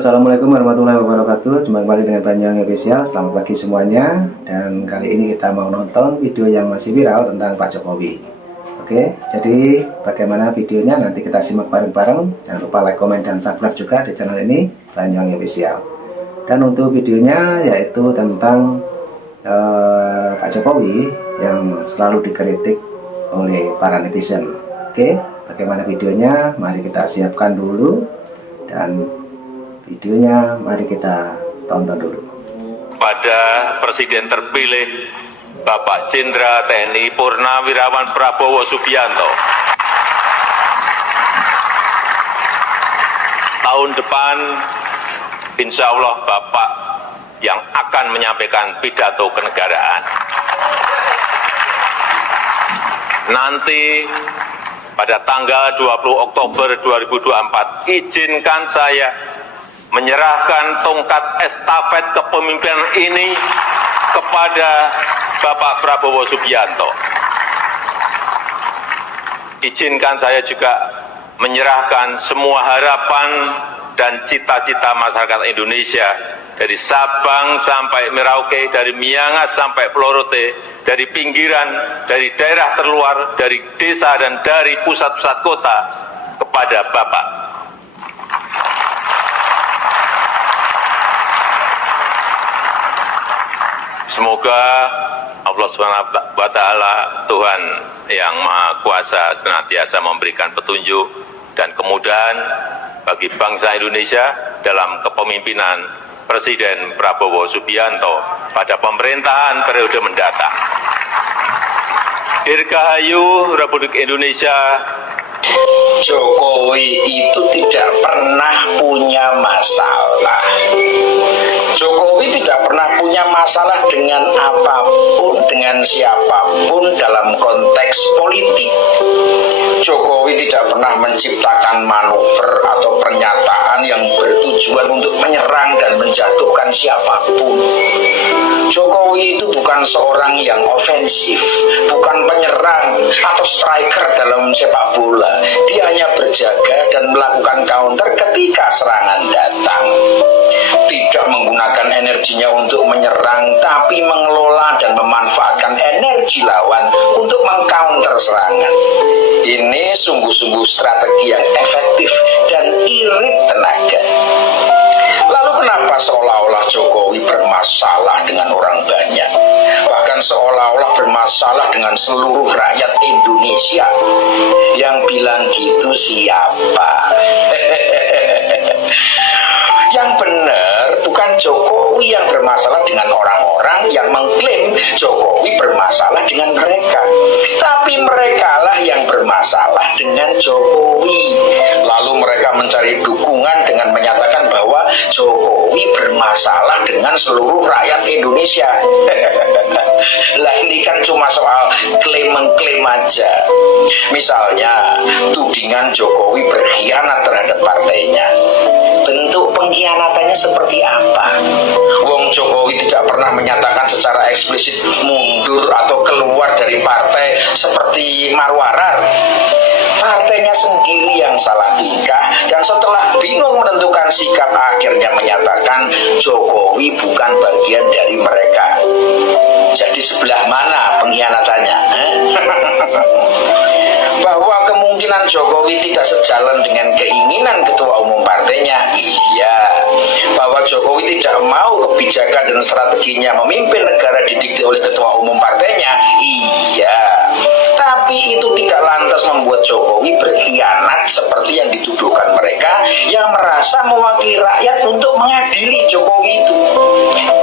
Assalamualaikum warahmatullahi wabarakatuh. Jumpa kembali dengan Banyuwangi Official. Selamat pagi semuanya. Dan kali ini kita mau nonton video yang masih viral tentang Pak Jokowi. Oke, jadi bagaimana videonya nanti kita simak bareng-bareng. Jangan lupa like, komen, dan subscribe juga di channel ini Banyuwangi Official. Dan untuk videonya yaitu tentang Pak Jokowi yang selalu dikritik oleh para netizen. Oke, bagaimana videonya? Mari kita siapkan dulu dan videonya mari kita tonton dulu. Pada Presiden terpilih Bapak Jenderal TNI Purnawirawan Prabowo Subianto, tahun depan insya Allah Bapak yang akan menyampaikan pidato kenegaraan. Nanti pada tanggal 20 Oktober 2024 izinkan saya menyerahkan tongkat estafet kepemimpinan ini kepada Bapak Prabowo Subianto. Izinkan saya juga menyerahkan semua harapan dan cita-cita masyarakat Indonesia dari Sabang sampai Merauke, dari Miangas sampai Pulau-Rote, dari pinggiran, dari daerah terluar, dari desa dan dari pusat-pusat kota kepada Bapak. Semoga Allah SWT, Tuhan yang Maha Kuasa, senantiasa memberikan petunjuk dan kemudahan bagi bangsa Indonesia dalam kepemimpinan Presiden Prabowo Subianto pada pemerintahan periode mendatang. Dirgahayu Republik Indonesia. Jokowi itu tidak pernah punya masalah. Jokowi tidak pernah punya masalah dengan apapun, dengan siapapun dalam konteks politik. Jokowi tidak pernah menciptakan manuver atau pernyataan yang bertujuan untuk menyerang dan menjatuhkan siapapun. Jokowi itu bukan seorang yang ofensif, bukan penyerang atau striker dalam sepak bola. Dia hanya berjaga dan melakukan counter ketika serangan datang. Tidak menggunakan energinya untuk menyerang, tapi mengelola dan memanfaatkan energi lawan untuk mengcounter serangan. Ini sungguh-sungguh strategi yang efektif dan irit tenaga. Lalu kenapa seolah-olah Jokowi bermasalah dengan orang banyak? Bahkan seolah-olah bermasalah dengan seluruh rakyat Indonesia. Yang bilang gitu siapa? Yang benar bukan Jokowi yang bermasalah dengan orang-orang yang mengklaim Jokowi bermasalah dengan mereka, tapi merekalah yang bermasalah dengan Jokowi. Lalu mereka mencari dukungan dengan menyatakan bahwa Jokowi bermasalah dengan seluruh rakyat Indonesia. Lah ini kan cuma soal klaim-mengklaim aja. Misalnya tudingan Jokowi berkhianat terhadap partainya. Bentuk pengkhianatannya seperti apa? Wong Jokowi tidak pernah menyatakan secara eksplisit mundur atau keluar dari partai seperti Marwarar. Partainya sendiri yang salah tingkah dan setelah bingung menentukan sikap akhirnya menyatakan Jokowi bukan bagian dari mereka. Jadi sebelah mana pengkhianatannya? Bahwa kemungkinan Jokowi tidak sejalan dengan keinginan ketua umum partainya, iya. Bahwa Jokowi tidak mau kebijakan dan strateginya memimpin negara didikte oleh ketua umum partainya, iya. Tapi itu tidak lantas membuat Jokowi berkhianat seperti yang dituduhkan mereka yang merasa mewakili rakyat untuk mengadili Jokowi itu.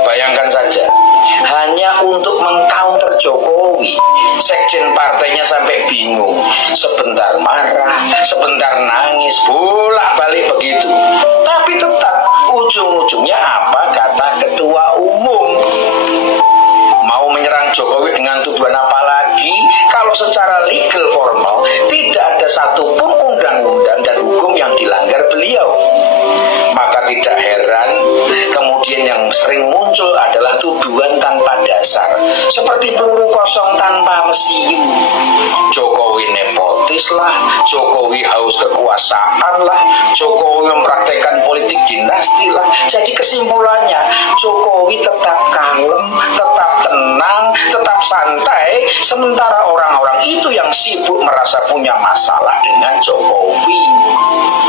Bayangkan saja, hanya untuk mengcounter Jokowi, sekjen partainya sampai bingung, sebentar marah, sebentar nangis, bolak-balik begitu. Tapi tetap ujung-ujungnya apa kata ketua umum? Mau menyerang Jokowi dengan tuduhan apa lagi? Kalau secara legal formal tidak ada satupun undang-undang dan hukum yang dilanggar beliau. Maka tidak heran kemudian yang sering muncul adalah tuduhan tanpa dasar, seperti peluru kosong tanpa mesiu. Jokowi nepotis nasionalis lah, Jokowi haus kekuasaan lah, Jokowi mempraktekkan politik dinasti lah. Jadi kesimpulannya, Jokowi tetap kalem, tetap tenang, tetap santai, sementara orang-orang itu yang sibuk merasa punya masalah dengan Jokowi.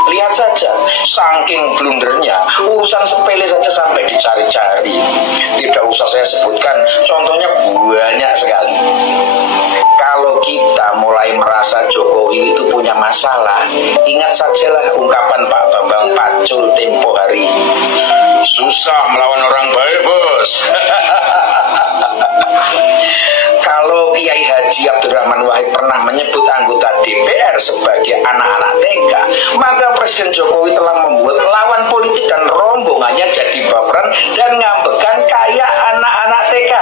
Lihat saja, saking blundernya, urusan sepele saja sampai dicari-cari. Tidak usah saya sebutkan, contohnya banyak sekali. Kalau kita mulai merasa Jokowi itu punya masalah, ingat sajalah ungkapan Pak Bambang Pacul tempo hari. Susah melawan orang baik, bos. Kalau Kiai Haji Abdurrahman Wahid pernah menyebut anggota DPR sebagai anak-anak TK, maka Presiden Jokowi telah membuat lawan politik dan rombongannya jadi baperan dan ngambekan kayak anak-anak TK.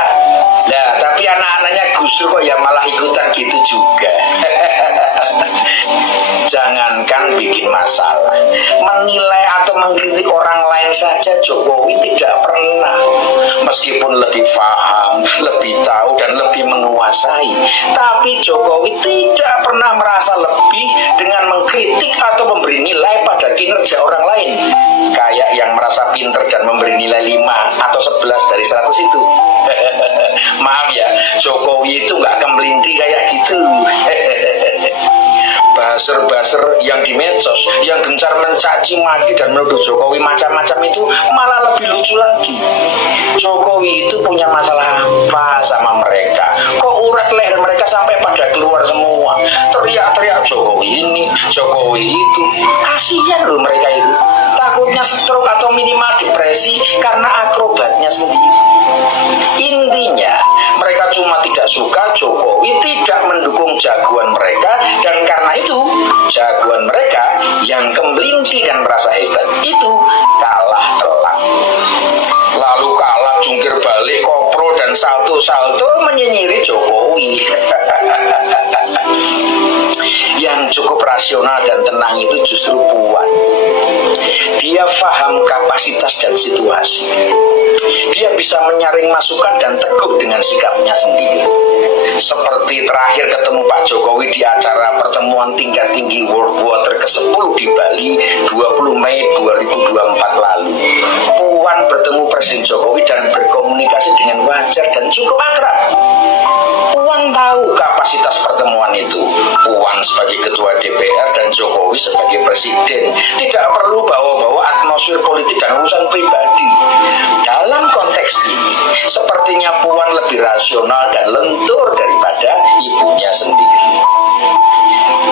Nah, tapi anak-anaknya Gus Dur kok ya malah ikutan gitu juga. Jangankan bikin masalah, menilai atau mengkritik orang lain saja Jokowi tidak pernah. Meskipun lebih paham, lebih tahu dan lebih menguasai, tapi Jokowi tidak pernah merasa lebih dengan mengkritik atau memberi nilai pada kinerja orang lain. Kayak yang merasa pinter dan memberi nilai 5 atau 11 dari 100 itu. Maaf ya, Jokowi itu nggak kemelinti kayak gitu. Baser-baser yang di medsos, yang gencar mencaci maki dan menuduh Jokowi macam-macam itu malah lebih lucu lagi. Jokowi itu punya masalah apa sama mereka? Kok urat leher mereka sampai pada keluar semua? Teriak-teriak Jokowi ini, Jokowi itu. Kasihan loh mereka itu. Takutnya stroke atau minimal depresi karena akrobatnya sendiri. Intinya, mereka cuma tidak suka Jokowi tidak mendukung jagoan mereka, dan karena itu jagoan mereka yang kemelinti dan merasa hebat itu kalah telak. Lalu kalah jungkir balik, kopro dan salto-salto menyinyiri Jokowi. Yang cukup rasional dan tenang itu justru Puan. Dia paham kapasitas dan situasi. Dia bisa menyaring masukan dan teguh dengan sikapnya sendiri. Seperti terakhir ketemu Pak Jokowi di acara pertemuan tingkat tinggi World Water ke-10 di Bali 20 Mei 2024 lalu. Puan bertemu Presiden Jokowi dan berkomunikasi dengan wajar dan cukup akrab. Puan tahu kapasitas pertemuan itu. Puan sebagai ketua DPR dan Jokowi sebagai presiden tidak perlu bawa-bawa atmosfer politik dan urusan pribadi. Dalam konteks ini, sepertinya Puan lebih rasional dan lentur daripada ibunya sendiri.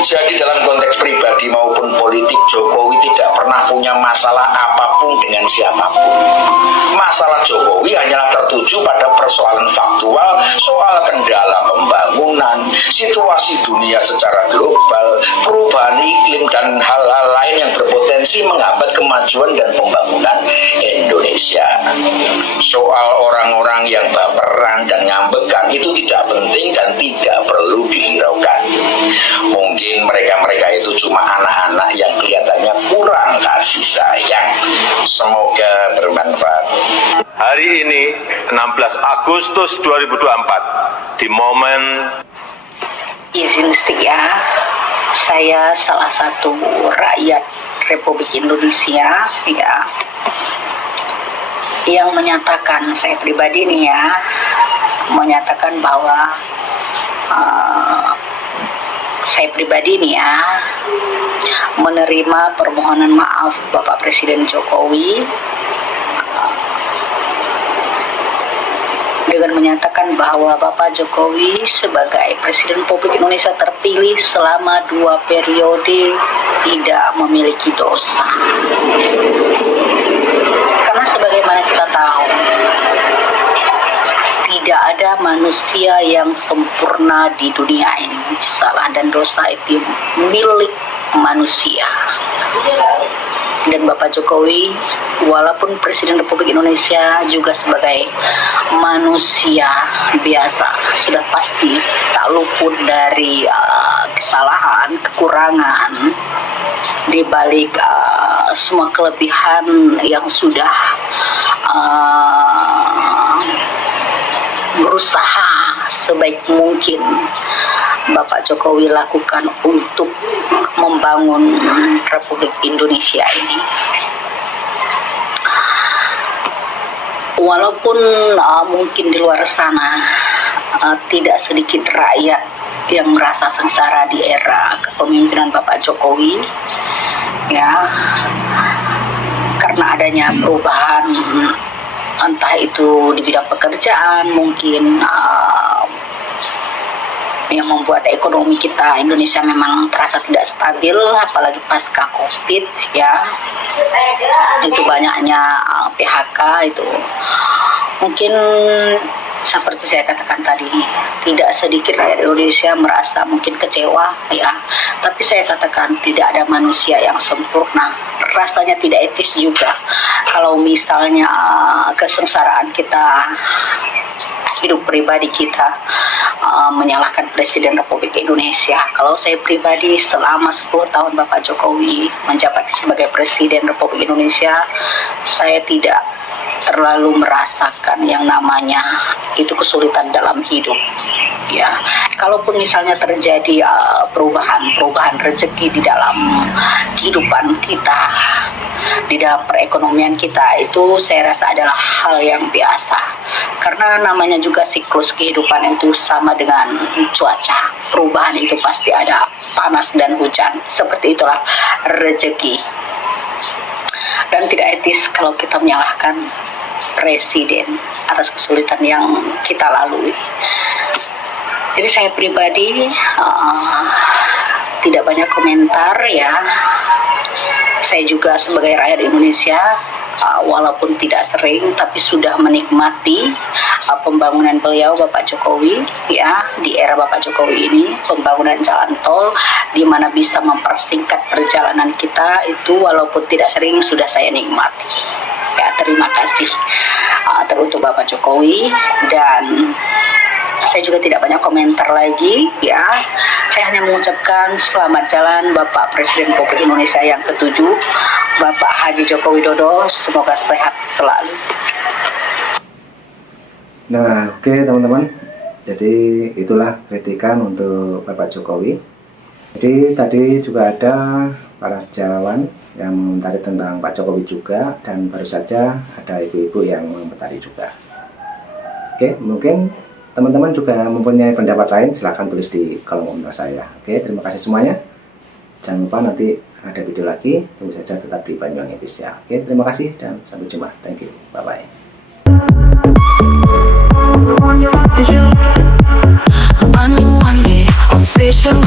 Jadi dalam konteks pribadi maupun politik, Jokowi tidak pernah punya masalah apapun dengan siapapun. Masalah Jokowi hanyalah tertuju pada persoalan faktual, soal kendala pembangunan, situasi dunia secara global, perubahan iklim, dan hal-hal lain yang berpotensi menghambat kemajuan dan pembangunan Indonesia. Soal orang-orang yang baperan dan ngambekan itu tidak penting dan tidak perlu dihiraukan. Mungkin mereka-mereka itu cuma anak-anak yang kelihatannya kurang kasih sayang. Semoga bermanfaat. Hari ini 16 Agustus 2024 di momen izin setia, saya salah satu rakyat Republik Indonesia ya, yang menyatakan, saya pribadi nih ya, menyatakan bahwa saya pribadi nih ya, menerima permohonan maaf Bapak Presiden Jokowi dengan menyatakan bahwa Bapak Jokowi sebagai Presiden Republik Indonesia terpilih selama 2 periode tidak memiliki dosa. Karena sebagaimana kita tahu, tidak ada manusia yang sempurna di dunia ini. Salah dan dosa itu milik manusia. Dan Bapak Jokowi, walaupun Presiden Republik Indonesia, juga sebagai manusia biasa, sudah pasti tak luput dari kesalahan, kekurangan, di balik semua kelebihan yang sudah berusaha sebaik mungkin Bapak Jokowi lakukan untuk membangun Republik Indonesia ini. Walaupun mungkin di luar sana tidak sedikit rakyat yang merasa sengsara di era kepemimpinan Bapak Jokowi, ya, karena adanya perubahan entah itu di bidang pekerjaan, mungkin yang membuat ekonomi kita Indonesia memang terasa tidak stabil, apalagi pasca COVID, ya, itu banyaknya PHK itu. Mungkin seperti saya katakan tadi, tidak sedikit rakyat Indonesia merasa mungkin kecewa, ya. Tapi saya katakan tidak ada manusia yang sempurna. Rasanya tidak etis juga kalau misalnya kesengsaraan kita, hidup pribadi kita menyalahkan Presiden Republik Indonesia. Kalau saya pribadi selama 10 tahun Bapak Jokowi menjabat sebagai Presiden Republik Indonesia, saya tidak terlalu merasakan yang namanya itu kesulitan dalam hidup, ya. Kalaupun misalnya terjadi perubahan rezeki di dalam kehidupan kita, di dalam perekonomian kita, itu saya rasa adalah hal yang biasa, karena namanya juga siklus kehidupan itu sama dengan cuaca. Perubahan itu pasti ada panas dan hujan, seperti itulah rezeki. Dan tidak etis kalau kita menyalahkan Presiden atas kesulitan yang kita lalui. Jadi saya pribadi tidak banyak komentar, ya. Saya juga sebagai rakyat Indonesia, walaupun tidak sering tapi sudah menikmati pembangunan beliau Bapak Jokowi, ya, di era Bapak Jokowi ini, pembangunan jalan tol di mana bisa mempersingkat perjalanan kita, itu walaupun tidak sering sudah saya nikmati. Ya, terima kasih teruntuk Bapak Jokowi. Dan saya juga tidak banyak komentar lagi, ya. Saya hanya mengucapkan selamat jalan Bapak Presiden Republik Indonesia yang ke-7, Bapak Haji Joko Widodo, semoga sehat selalu. Nah, oke teman-teman, jadi itulah kritikan untuk Bapak Jokowi. Jadi tadi juga ada para sejarawan yang mengomentari tentang Pak Jokowi juga, dan baru saja ada ibu-ibu yang mengomentari juga. Oke, mungkin teman-teman juga mempunyai pendapat lain, silahkan tulis di kolom komentar saya. Oke, terima kasih semuanya. Jangan lupa nanti ada video lagi, tunggu saja tetap di Banyuwangi Official. Oke, terima kasih dan sampai jumpa. Thank you, bye-bye. Banyuwangi Official.